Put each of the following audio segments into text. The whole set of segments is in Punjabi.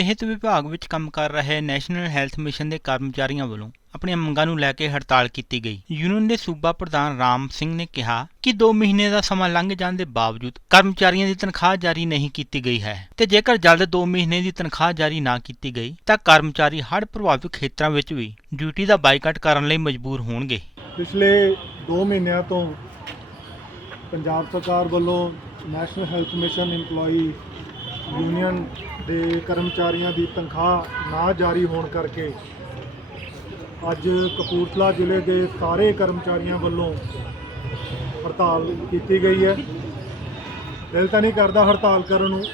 ਸਿਹਤ ਵਿਭਾਗ ਵਿੱਚ ਕੰਮ ਕਰ ਰਹੇ ਨੈਸ਼ਨਲ ਹੈਲਥ ਮਿਸ਼ਨ ਦੇ ਕਰਮਚਾਰੀਆਂ ਵੱਲੋਂ ਆਪਣੀਆਂ ਮੰਗਾਂ ਨੂੰ ਲੈ ਕੇ ਹੜਤਾਲ ਕੀਤੀ ਗਈ। ਯੂਨੀਅਨ ਦੇ ਸੂਬਾ ਪ੍ਰਧਾਨ ਰਾਮ ਸਿੰਘ ਨੇ ਕਿਹਾ ਕਿ 2 ਮਹੀਨੇ ਦਾ ਸਮਾਂ ਲੰਘ ਜਾਣ ਦੇ ਬਾਵਜੂਦ ਕਰਮਚਾਰੀਆਂ ਦੀ ਤਨਖਾਹ ਜਾਰੀ ਨਹੀਂ ਕੀਤੀ ਗਈ ਹੈ ਤੇ ਜੇਕਰ ਜਲਦ 2 ਮਹੀਨੇ ਦੀ ਤਨਖਾਹ ਜਾਰੀ ਨਾ ਕੀਤੀ ਗਈ, ਤਾਂ ਕਰਮਚਾਰੀ ਹੜ੍ਹ ਪ੍ਰਭਾਵਿਤ ਖੇਤਰਾਂ ਵਿੱਚ ਵੀ ਡਿਊਟੀ ਦਾ ਬਾਈਕਾਟ ਕਰਨ ਲਈ ਮਜਬੂਰ ਹੋਣਗੇ। ਪਿਛਲੇ 2 ਮਹੀਨਿਆਂ ਤੋਂ ਪੰਜਾਬ ਸਰਕਾਰ ਵੱਲੋਂ national health mission EMPLOYE union ਦੇ ਕਰਮਚਾਰੀਆਂ ਦੀ ਤਨਖਾਹ ਨਾ ਜਾਰੀ ਹੋਣ ਕਰਕੇ ਅੱਜ ਕਪੂਰਥਲਾ ਜ਼ਿਲ੍ਹੇ ਦੇ ਸਾਰੇ ਕਰਮਚਾਰੀਆਂ ਵੱਲੋਂ ਹੜਤਾਲ ਕੀਤੀ ਗਈ ਹੈ। ਦਿਲ ਤਾਂ ਨਹੀਂ ਕਰਦਾ ਹੜਤਾਲ ਕਰਨ ਨੂੰ,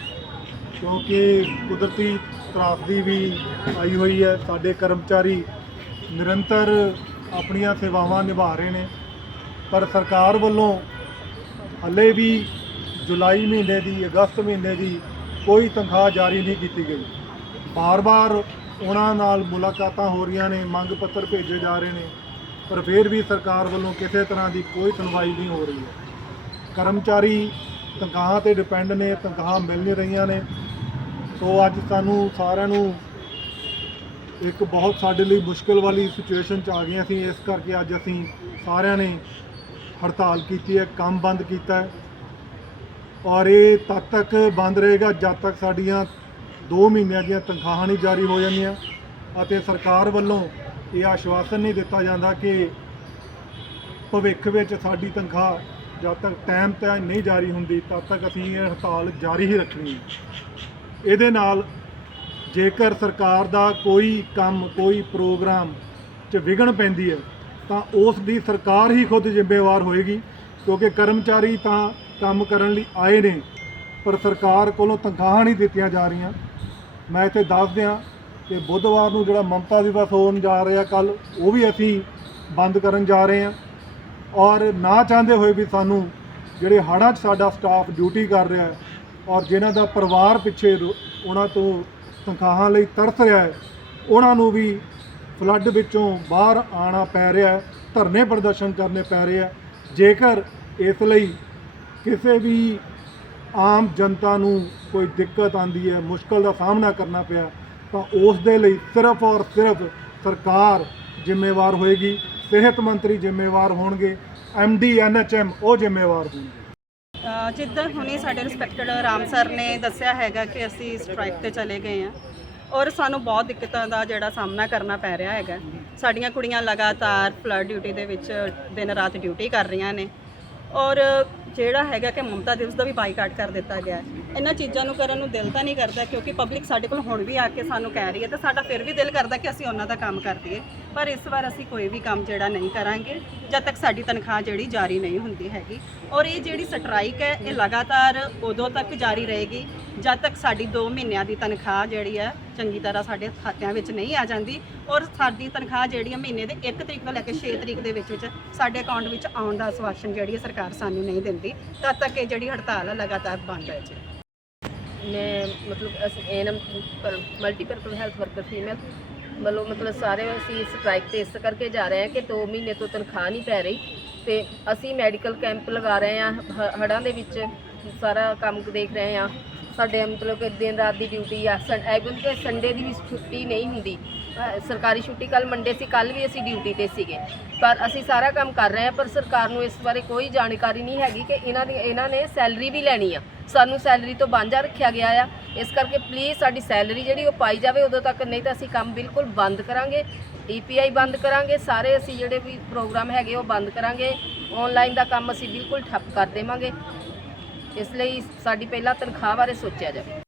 ਕਿਉਂਕਿ ਕੁਦਰਤੀ ਤਰਾਸਦੀ ਵੀ ਆਈ ਹੋਈ ਹੈ। ਸਾਡੇ ਕਰਮਚਾਰੀ ਨਿਰੰਤਰ ਆਪਣੀਆਂ ਸੇਵਾਵਾਂ ਨਿਭਾ ਰਹੇ ਨੇ, ਪਰ ਸਰਕਾਰ ਵੱਲੋਂ ਹੱਲੇ ਵੀ ਜੁਲਾਈ ਮਹੀਨੇ ਦੀ, ਅਗਸਤ ਮਹੀਨੇ ਦੀ ਕੋਈ ਤਨਖਾਹ ਜਾਰੀ ਨਹੀਂ ਕੀਤੀ ਗਈ। ਬਾਰ-ਬਾਰ ਉਹਨਾਂ ਨਾਲ ਮੁਲਾਕਾਤਾਂ ਹੋ ਰਹੀਆਂ ਨੇ, ਮੰਗ ਪੱਤਰ ਭੇਜੇ ਜਾ ਰਹੇ ਨੇ, ਪਰ ਫਿਰ ਵੀ ਸਰਕਾਰ ਵੱਲੋਂ ਕਿਸੇ ਤਰ੍ਹਾਂ ਦੀ ਕੋਈ ਸੁਣਵਾਈ ਨਹੀਂ ਹੋ ਰਹੀ ਹੈ। ਕਰਮਚਾਰੀ ਤਨਖਾਹਾਂ ਤੇ ਡਿਪੈਂਡ ਨੇ, ਤਨਖਾਹਾਂ ਮਿਲ ਨਹੀਂ ਰਹੀਆਂ ਨੇ। ਸੋ ਅੱਜ ਸਾਨੂੰ ਸਾਰਿਆਂ ਨੂੰ ਇੱਕ ਬਹੁਤ ਸਾਡੇ ਲਈ ਮੁਸ਼ਕਲ ਵਾਲੀ ਸਿਚੁਏਸ਼ਨ ਚ ਆ ਗਏ ਅਸੀਂ ਇਸ ਕਰਕੇ ਅੱਜ ਅਸੀਂ ਸਾਰਿਆਂ ਨੇ ਹੜਤਾਲ ਕੀਤੀ ਹੈ, ਕੰਮ ਬੰਦ ਕੀਤਾ ਹੈ। ਔਰ ਇਹ ਤਦ ਤੱਕ ਬੰਦ ਰਹੇਗਾ ਜਦ ਤੱਕ ਸਾਡੀਆਂ 2 ਮਹੀਨਿਆਂ ਦੀਆਂ ਤਨਖਾਹਾਂ ਨਹੀਂ ਜਾਰੀ ਹੋ ਜਾਂਦੀਆਂ ਅਤੇ ਸਰਕਾਰ ਵੱਲੋਂ ਇਹ ਆਸ਼ਵਾਸਨ ਨਹੀਂ ਦਿੱਤਾ ਜਾਂਦਾ ਕਿ ਭਵਿੱਖ ਵਿੱਚ ਸਾਡੀ ਤਨਖਾਹ ਜਦ ਤੱਕ ਟਾਈਮ ਤੇ ਨਹੀਂ ਜਾਰੀ ਹੁੰਦੀ, ਤਦ ਤੱਕ ਅਸੀਂ ਇਹ ਹੜਤਾਲ ਜਾਰੀ ਹੀ ਰੱਖਣੀ ਹੈ। ਇਹਦੇ ਨਾਲ ਜੇਕਰ ਸਰਕਾਰ ਦਾ ਕੋਈ ਕੰਮ, ਕੋਈ ਪ੍ਰੋਗਰਾਮ 'ਚ ਵਿਘਨ ਪੈਂਦੀ ਹੈ, ਤਾਂ ਉਸ ਦੀ ਸਰਕਾਰ ਹੀ ਖੁਦ ਜ਼ਿੰਮੇਵਾਰ ਹੋਏਗੀ, ਕਿਉਂਕਿ ਕਰਮਚਾਰੀ ਤਾਂ ਕੰਮ ਕਰਨ ਲਈ ਆਏ ਨੇ, ਪਰ ਸਰਕਾਰ ਕੋਲੋਂ ਤਨਖਾਹਾਂ ਨਹੀਂ ਦਿੱਤੀਆਂ ਜਾ ਰਹੀਆਂ। ਮੈਂ ਇੱਥੇ ਦੱਸ ਦਿਆਂ ਕਿ ਬੁੱਧਵਾਰ ਨੂੰ ਜਿਹੜਾ ਮਮਤਾ ਦਿਵਸ ਹੋਣ ਜਾ ਰਿਹਾ ਕੱਲ ਉਹ ਵੀ ਅਸੀਂ ਬੰਦ ਕਰਨ ਜਾ ਰਹੇ ਹਾਂ। ਔਰ ਨਾ ਚਾਹੁੰਦੇ ਹੋਏ ਵੀ ਸਾਨੂੰ ਜਿਹੜੇ ਹੜ੍ਹਾਂ 'ਚ ਸਾਡਾ ਸਟਾਫ ਡਿਊਟੀ ਕਰ ਰਿਹਾ ਹੈ ਔਰ ਜਿਨ੍ਹਾਂ ਦਾ ਪਰਿਵਾਰ ਪਿੱਛੇ ਰੋ- ਉਹਨਾਂ ਤੋਂ ਤਨਖਾਹਾਂ ਲਈ ਤਰਸ ਰਿਹਾ ਹੈ, ਉਹਨਾਂ ਨੂੰ ਵੀ ਫਲੱਡ ਵਿੱਚੋਂ ਬਾਹਰ ਆਣਾ ਪੈ ਰਿਹਾ ਹੈ, ਧਰਨੇ ਪ੍ਰਦਰਸ਼ਨ ਕਰਨੇ ਪੈ ਰਹੇ ਆ ਜੇਕਰ ਇਸ ਲਈ ਕਿਸੇ ਵੀ ਆਮ ਜਨਤਾ ਨੂੰ ਕੋਈ ਦਿੱਕਤ ਆਂਦੀ ਹੈ, ਮੁਸ਼ਕਲ ਦਾ ਸਾਹਮਣਾ ਕਰਨਾ ਪਿਆ, ਤਾਂ ਉਸ ਦੇ ਲਈ ਸਿਰਫ ਔਰ ਸਿਰਫ ਸਰਕਾਰ ਜ਼ਿੰਮੇਵਾਰ ਹੋਏਗੀ, ਸਿਹਤ ਮੰਤਰੀ ਜ਼ਿੰਮੇਵਾਰ ਹੋਣਗੇ ਐਮਡੀ ਐਨਐਚਐਮ ਉਹ ਜ਼ਿੰਮੇਵਾਰ ਹੋਣਗੇ। ਜਿੱਦਾਂ ਹੁਣੇ ਸਾਡੇ ਰਿਸਪੈਕਟਡ ਰਾਮ ਸਰ ਨੇ ਦੱਸਿਆ ਹੈਗਾ ਕਿ ਅਸੀਂ ਸਟ੍ਰਾਈਕ ਤੇ ਚਲੇ ਗਏ ਹਾਂ ਔਰ ਸਾਨੂੰ ਬਹੁਤ ਦਿੱਕਤਾਂ ਦਾ ਜਿਹੜਾ ਸਾਹਮਣਾ ਕਰਨਾ ਪੈ ਰਿਹਾ ਹੈਗਾ। ਸਾਡੀਆਂ ਕੁੜੀਆਂ ਲਗਾਤਾਰ ਫਲੱਡ ਡਿਊਟੀ ਦੇ ਵਿੱਚ ਦਿਨ ਰਾਤ ਡਿਊਟੀ ਕਰ ਰਹੀਆਂ ਨੇ ਔਰ ਜਿਹੜਾ ਹੈਗਾ ਕਿ ਮਮਤਾ ਦਿਵਸ ਦਾ ਵੀ ਬਾਈਕਾਟ ਕਰ ਦਿੱਤਾ ਗਿਆ ਇਹਨਾਂ ਚੀਜ਼ਾਂ ਨੂੰ ਕਰਨ ਨੂੰ ਦਿਲ ਤਾਂ ਨਹੀਂ ਕਰਦਾ ਕਿਉਂਕਿ ਪਬਲਿਕ ਸਾਡੇ ਕੋਲ ਹੁਣ ਵੀ ਆ ਕੇ ਸਾਨੂੰ ਕਹਿ ਰਹੀ ਹੈ ਤੇ ਸਾਡਾ ਫਿਰ ਵੀ ਦਿਲ ਕਰਦਾ ਕਿ ਅਸੀਂ ਉਹਨਾਂ ਦਾ ਕੰਮ ਕਰ ਦਈਏ। ਪਰ ਇਸ ਵਾਰ ਅਸੀਂ ਕੋਈ ਵੀ ਕੰਮ ਜਿਹੜਾ ਨਹੀਂ ਕਰਾਂਗੇ, ਜਦ ਤੱਕ ਸਾਡੀ ਤਨਖਾਹ ਜਿਹੜੀ ਜਾਰੀ ਨਹੀਂ ਹੁੰਦੀ ਹੈਗੀ। ਔਰ ਇਹ ਜਿਹੜੀ ਸਟ੍ਰਾਈਕ ਹੈ, ਇਹ ਲਗਾਤਾਰ ਉਦੋਂ ਤੱਕ ਜਾਰੀ ਰਹੇਗੀ, ਜਦ ਤੱਕ ਸਾਡੀ 2 ਮਹੀਨਿਆਂ ਦੀ ਤਨਖਾਹ ਜਿਹੜੀ ਹੈ, ਚੰਗੀ ਤਰ੍ਹਾਂ ਸਾਡੇ ਖਾਤਿਆਂ ਵਿੱਚ ਨਹੀਂ ਆ ਜਾਂਦੀ। ਔਰ ਸਾਡੀ ਤਨਖਾਹ ਜਿਹੜੀ ਹੈ ਮਹੀਨੇ ਦੇ 1 ਤਰੀਕ ਤੋਂ ਲੈ ਕੇ 6 ਤਰੀਕ ਦੇ ਵਿੱਚ ਵਿੱਚ ਸਾਡੇ ਅਕਾਊਂਟ ਵਿੱਚ ਆਉਣ ਦਾ ਆਸ਼ਵਾਸਨ ਜਿਹੜੀ ਹੈ ਸਰਕਾਰ ਸਾਨੂੰ ਨਹੀਂ ਦਿੰਦੀ। ਤਦ ਤੱਕ ਇਹ ਜਿਹੜੀ ਹੜਤਾਲ ਆ ਲਗਾਤਾਰ ਬੰਦ ਹੈ ਜੀ। ਮੈਂ ਮਤਲਬ ਅਸੀਂ ANM multipurpose health worker female ਮਤਲਬ ਮਤਲਬ ਸਾਰੇ ਅਸੀਂ ਸਟ੍ਰਾਈਕ ਤੇ ਇਸ ਕਰਕੇ ਜਾ ਰਹੇ ਹਾਂ ਕਿ 2 ਮਹੀਨੇ ਤੋਂ ਤਨਖਾਹ ਨਹੀਂ ਪੈ ਰਹੀ ਤੇ ਅਸੀਂ ਮੈਡੀਕਲ ਕੈਂਪ ਲਗਾ ਰਹੇ ਹਾਂ ਹੜਾਂ ਦੇ ਵਿੱਚ ਸਾਰਾ ਕੰਮ ਦੇਖ ਰਹੇ ਹਾਂ। ਸਾਡੇ ਮਤਲਬ ਕਿ ਦਿਨ ਰਾਤ ਦੀ ਡਿਊਟੀ ਆ ਐਵਨ ਕਿ ਸੰਡੇ ਦੀ ਵੀ ਛੁੱਟੀ ਨਹੀਂ ਹੁੰਦੀ। ਸਰਕਾਰੀ ਛੁੱਟੀ ਕੱਲ ਮੰਡੇ ਸੀ ਕੱਲ ਵੀ ਅਸੀਂ ਡਿਊਟੀ ਤੇ ਸੀਗੇ। ਪਰ ਅਸੀਂ ਸਾਰਾ ਕੰਮ ਕਰ ਰਹੇ ਹਾਂ, ਪਰ ਸਰਕਾਰ ਨੂੰ ਇਸ ਬਾਰੇ ਕੋਈ ਜਾਣਕਾਰੀ ਨਹੀਂ ਹੈਗੀ ਕਿ ਇਹਨਾਂ ਦੀ ਇਹਨਾਂ ਨੇ ਸੈਲਰੀ ਵੀ ਲੈਣੀ ਆ। ਸਾਨੂੰ ਸੈਲਰੀ ਤੋਂ ਵਾਂਝਾ ਰੱਖਿਆ ਗਿਆ ਆ। ਇਸ ਕਰਕੇ ਪਲੀਜ਼ ਸਾਡੀ ਸੈਲਰੀ ਜਿਹੜੀ ਉਹ ਪਾਈ ਜਾਵੇ, ਉਦੋਂ ਤੱਕ ਨਹੀਂ ਤਾਂ ਅਸੀਂ ਕੰਮ ਬਿਲਕੁਲ ਬੰਦ ਕਰਾਂਗੇ। ਈਪੀਆਈ ਬੰਦ ਕਰਾਂਗੇ। ਸਾਰੇ ਅਸੀਂ ਜਿਹੜੇ ਵੀ ਪ੍ਰੋਗਰਾਮ ਹੈਗੇ, ਉਹ ਬੰਦ ਕਰਾਂਗੇ। ਆਨਲਾਈਨ ਦਾ ਕੰਮ ਅਸੀਂ ਬਿਲਕੁਲ ਠੱਪ ਕਰ ਦੇਵਾਂਗੇ। ਇਸ ਲਈ ਸਾਡੀ ਪਹਿਲਾਂ ਤਨਖਾਹ ਬਾਰੇ ਸੋਚਿਆ ਜਾਵੇ।